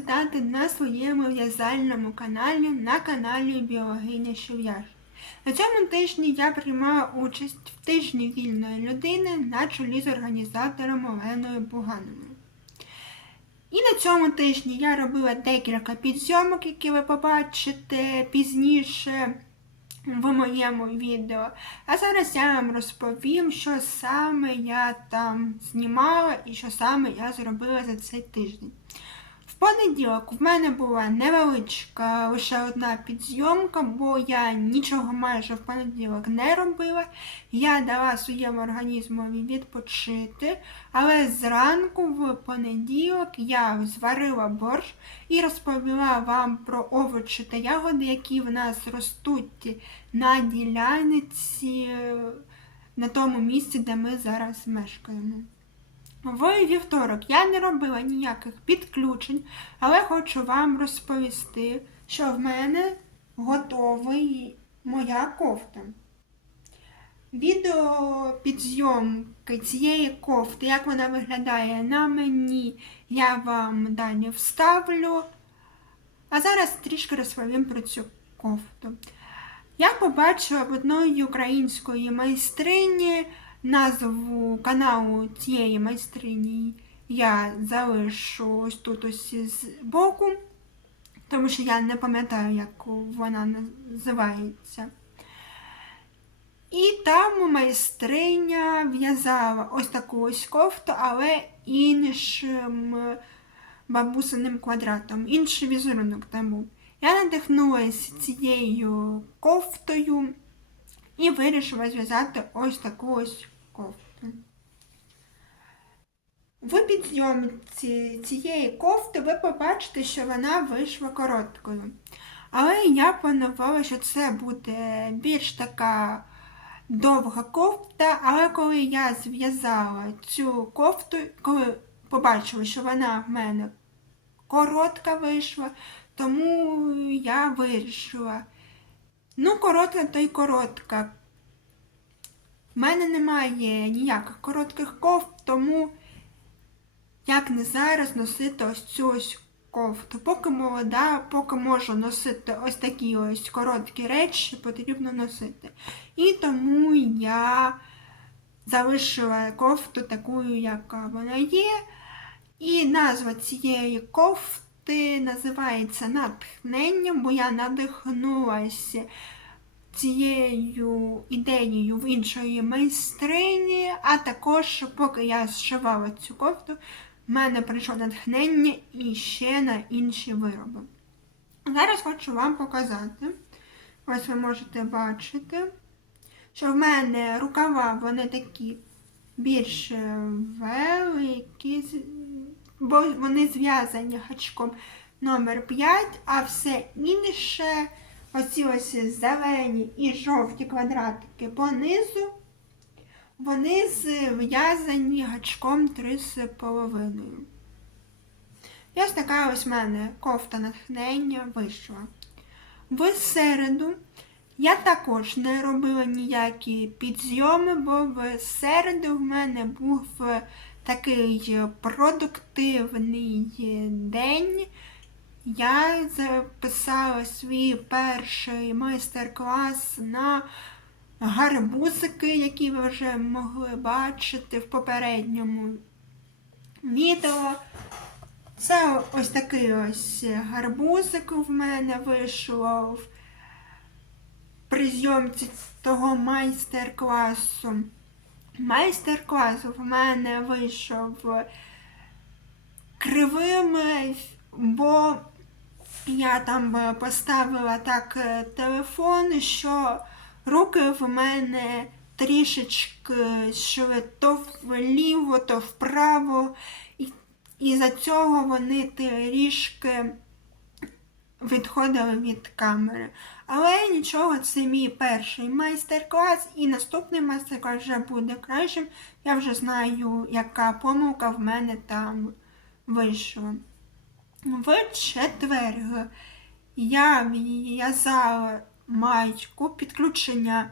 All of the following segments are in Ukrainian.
вас на своєму в'язальному каналі на каналі Біологиня що. На цьому тижні я приймала участь в тижні вільної людини на чолі з організатором Оленою Буганиною. І на цьому тижні я робила декілька підзйомок, які ви побачите пізніше в моєму відео. А зараз я вам розповім, що саме я там знімала і що саме я зробила за цей тиждень. В понеділок в мене була невеличка лише одна підзйомка, бо я нічого майже в понеділок не робила. Я дала своєму організму відпочити, але зранку в понеділок я зварила борщ і розповіла вам про овочі та ягоди, які в нас ростуть на ділянці на тому місці, де ми зараз мешкаємо. В вівторок я не робила ніяких підключень, але хочу вам розповісти, що в мене готовий моя кофта. Відео підзйомки цієї кофти, як вона виглядає на мені, я вам далі вставлю. А зараз трішки розповім про цю кофту. Я побачила в одної української майстрині назву каналу цієї майстрині я залишу ось тут ось з боку, тому що я не пам'ятаю, як вона називається. І там майстриня в'язала ось таку ось кофту, але іншим бабусиним квадратом, інший візерунок там був. Я надихнулася цією кофтою і вирішила зв'язати ось таку ось кофту. В підйомці цієї кофти ви побачите, що вона вийшла короткою. Але я планувала, що це буде більш така довга кофта, але коли я зв'язала цю кофту, коли побачила, що вона в мене коротка вийшла, тому я вирішила. Ну, коротка, то й коротка. У мене немає ніяких коротких кофт, тому як не зараз носити ось цю ось кофту. Поки молода, поки можу носити ось такі ось короткі речі, потрібно носити. І тому я залишила кофту такою, яка вона є. І назва цієї кофти називається натхненням, бо я надихнулася цією ідеєю в іншої майстрині, а також, поки я зшивала цю кофту, мене прийшло натхнення і ще на інші вироби. Зараз хочу вам показати, ось ви можете бачити, що в мене рукава вони такі більш великі, бо вони зв'язані гачком номер 5 а все інше оці ось зелені і жовті квадратики понизу, вони зв'язані гачком 3,5. І ось така ось в мене кофта натхнення вийшла. В середу я також не робила ніякі підйоми, бо в середу в мене був такий продуктивний день. Я записала свій перший майстер-клас на гарбузики, які ви вже могли бачити в попередньому відео. Це ось такий ось гарбузик в мене вийшло в призйомці того майстер-класу. Майстер-клас в мене вийшов кривим, бо я там поставила так е, телефон, що руки в мене трішечки йшли то вліво, то вправо, і, і за цього вони трішки відходили від камери. Але нічого, це мій перший майстер-клас, і наступний майстер-клас вже буде кращим. Я вже знаю, яка помилка в мене там вийшла. В четвер я в'язала майку підключення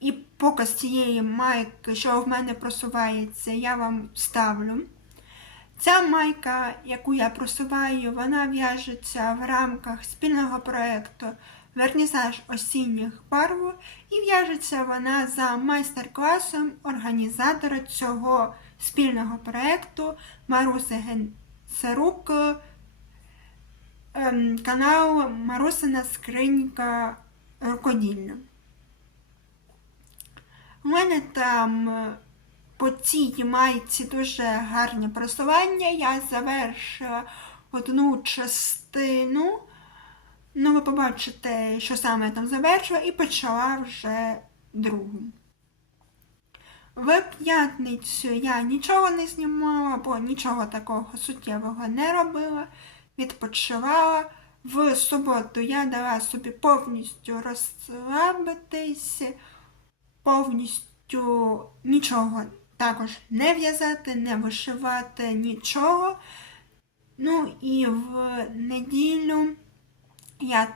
і показ цієї майки, що в мене просувається, я вам ставлю. Ця майка, яку я просуваю, вона в'яжеться в рамках спільного проєкту Вернісаж осінніх барв і в'яжеться вона за майстер-класом організатора цього спільного проєкту Маруси Генсерук, канал Марусина Скринька рукодільна. У мене там е, по цій майці дуже гарні просування. Я завершила одну частину. Ну, ви побачите, що саме я там завершила, і почала вже другу. В п'ятницю я нічого не знімала, бо нічого такого суттєвого не робила, відпочивала. В суботу я дала собі повністю розслабитись, повністю нічого також не в'язати, не вишивати нічого. Ну і в неділю я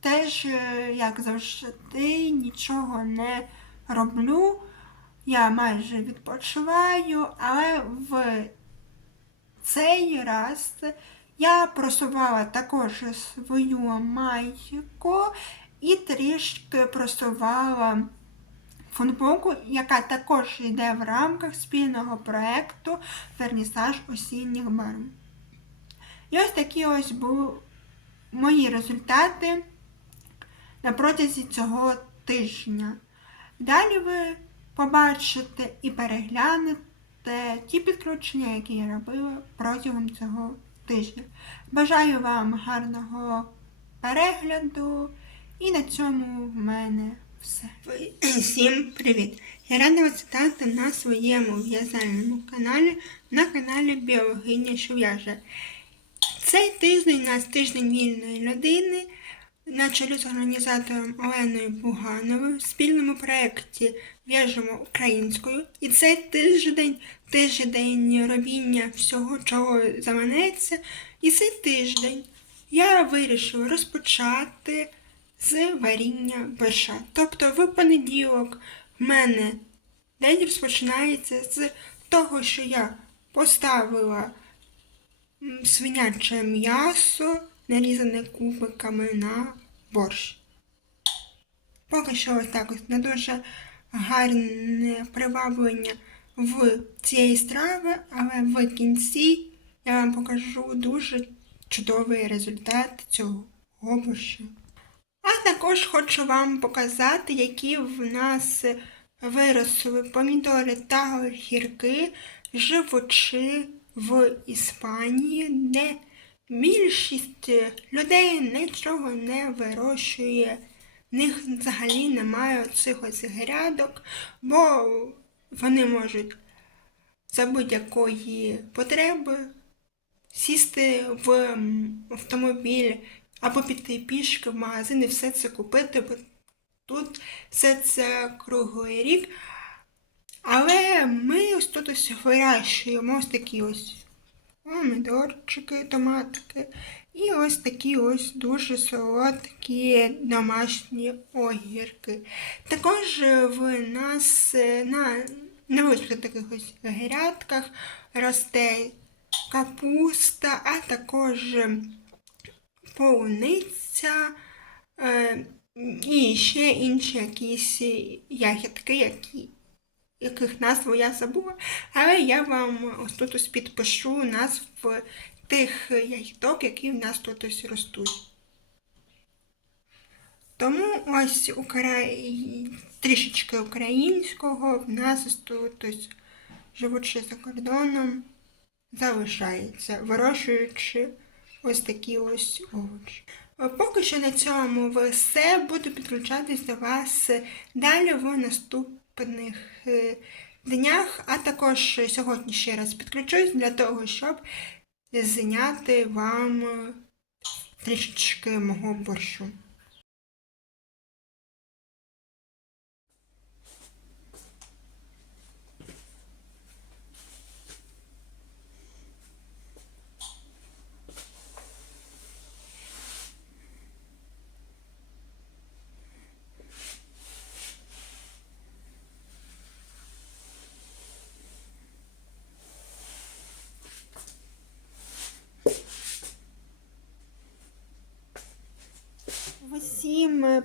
теж, е, як завжди, нічого не роблю. Я майже відпочиваю, але в цей раз я просувала також свою майку і трішки просувала футболку, яка також йде в рамках спільного проєкту Вернісаж осінніх барв. І ось такі ось були мої результати на протязі цього тижня. Далі ви побачите і переглянете ті підключення, які я робила протягом цього тижня. Бажаю вам гарного перегляду і на цьому в мене все. Всім привіт! Я рада вас вітати на своєму в'язальному каналі, на каналі Біологиня що в'яже. Цей тиждень у нас тиждень вільної людини на чолі з організатором Оленою Бугановою в спільному проєкті В'яжемо українською. І цей тиждень тиждень робіння всього, чого заманеться. І цей тиждень я вирішила розпочати з варіння борща. Тобто в понеділок в мене день розпочинається з того, що я поставила свиняче м'ясо, нарізане кубиками на борщ. Поки що ось так ось не дуже гарне приваблення в цієї страви, але в кінці я вам покажу дуже чудовий результат цього борщу. А також хочу вам показати, які в нас виросли помідори та огірки, живучи в Іспанії, де більшість людей нічого не вирощує, в них взагалі немає цих ось грядок, бо вони можуть за будь-якої потреби сісти в автомобіль або піти пішки в магазин і все це купити, бо тут все це круглий рік. Але ми ось тут ось вирощуємо ось такі ось помідорчики, томатики. І ось такі ось дуже солодкі домашні огірки. Також в нас на невеличких таких ось грядках росте капуста, а також полуниця е, і ще інші якісь ягідки, які яких назву я забула, але я вам ось тут ось підпишу назв тих ягідок, які в нас тут ось ростуть. Тому ось украї... трішечки українського в нас тут ось, живучи за кордоном, залишається, вирощуючи ось такі ось овочі. Поки що на цьому все. Буду підключатись до вас далі в наступ наступних е, днях, а також сьогодні ще раз підключусь для того, щоб зняти вам трішечки мого борщу.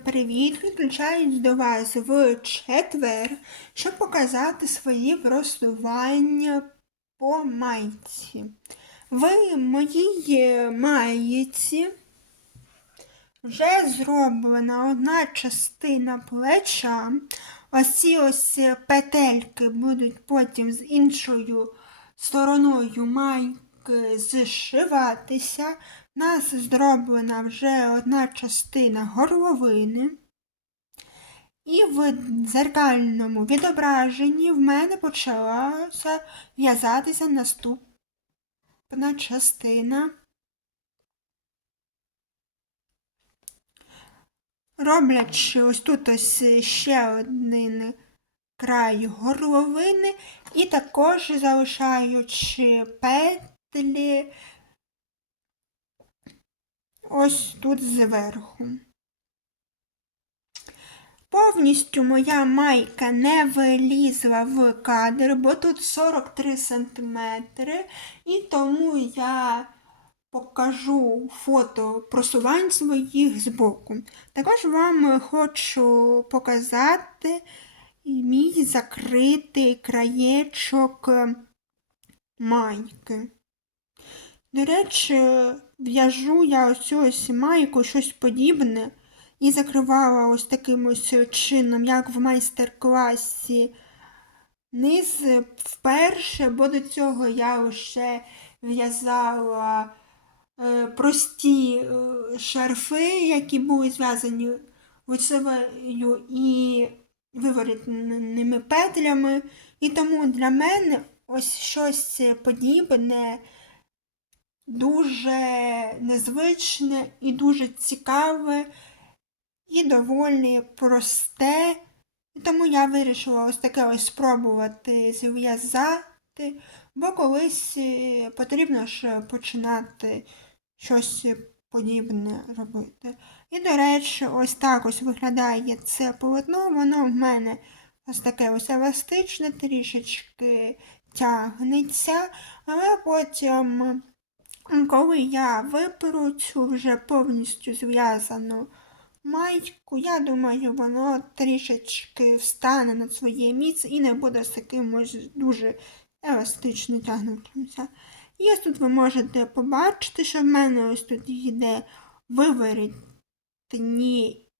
Привіт! Підключаюсь до вас в четвер, щоб показати свої просування по майці. В моїй майці вже зроблена одна частина плеча. Ось ці ось петельки будуть потім з іншою стороною майки зшиватися. Нас зроблена вже одна частина горловини. І в дзеркальному відображенні в мене почалася в'язатися наступна частина. Роблячи ось тут ось ще один край горловини і також залишаючи петлі ось тут зверху. Повністю моя майка не вилізла в кадр, бо тут 43 см, і тому я покажу фото просувань своїх збоку. Також вам хочу показати мій закритий краєчок майки. До речі, в'яжу я ось ось майку щось подібне і закривала ось таким ось чином, як в майстер-класі. Низ вперше, бо до цього я лише в'язала е, прості е, шарфи, які були зв'язані лицевою і виворітними петлями. І тому для мене ось щось подібне дуже незвичне і дуже цікаве, і доволі просте. І тому я вирішила ось таке ось спробувати зв'язати, бо колись е, потрібно ж починати щось подібне робити. І, до речі, ось так ось виглядає це полотно, воно в мене ось таке ось еластичне, трішечки тягнеться, але потім, коли я виперу цю вже повністю зв'язану майку, я думаю, воно трішечки встане на своє місце і не буде з таким дуже еластично тягнутимся. І тут ви можете побачити, що в мене ось тут йде виворітні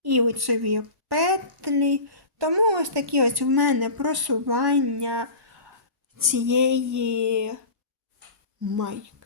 і лицеві петлі. Тому ось такі ось в мене просування цієї майки.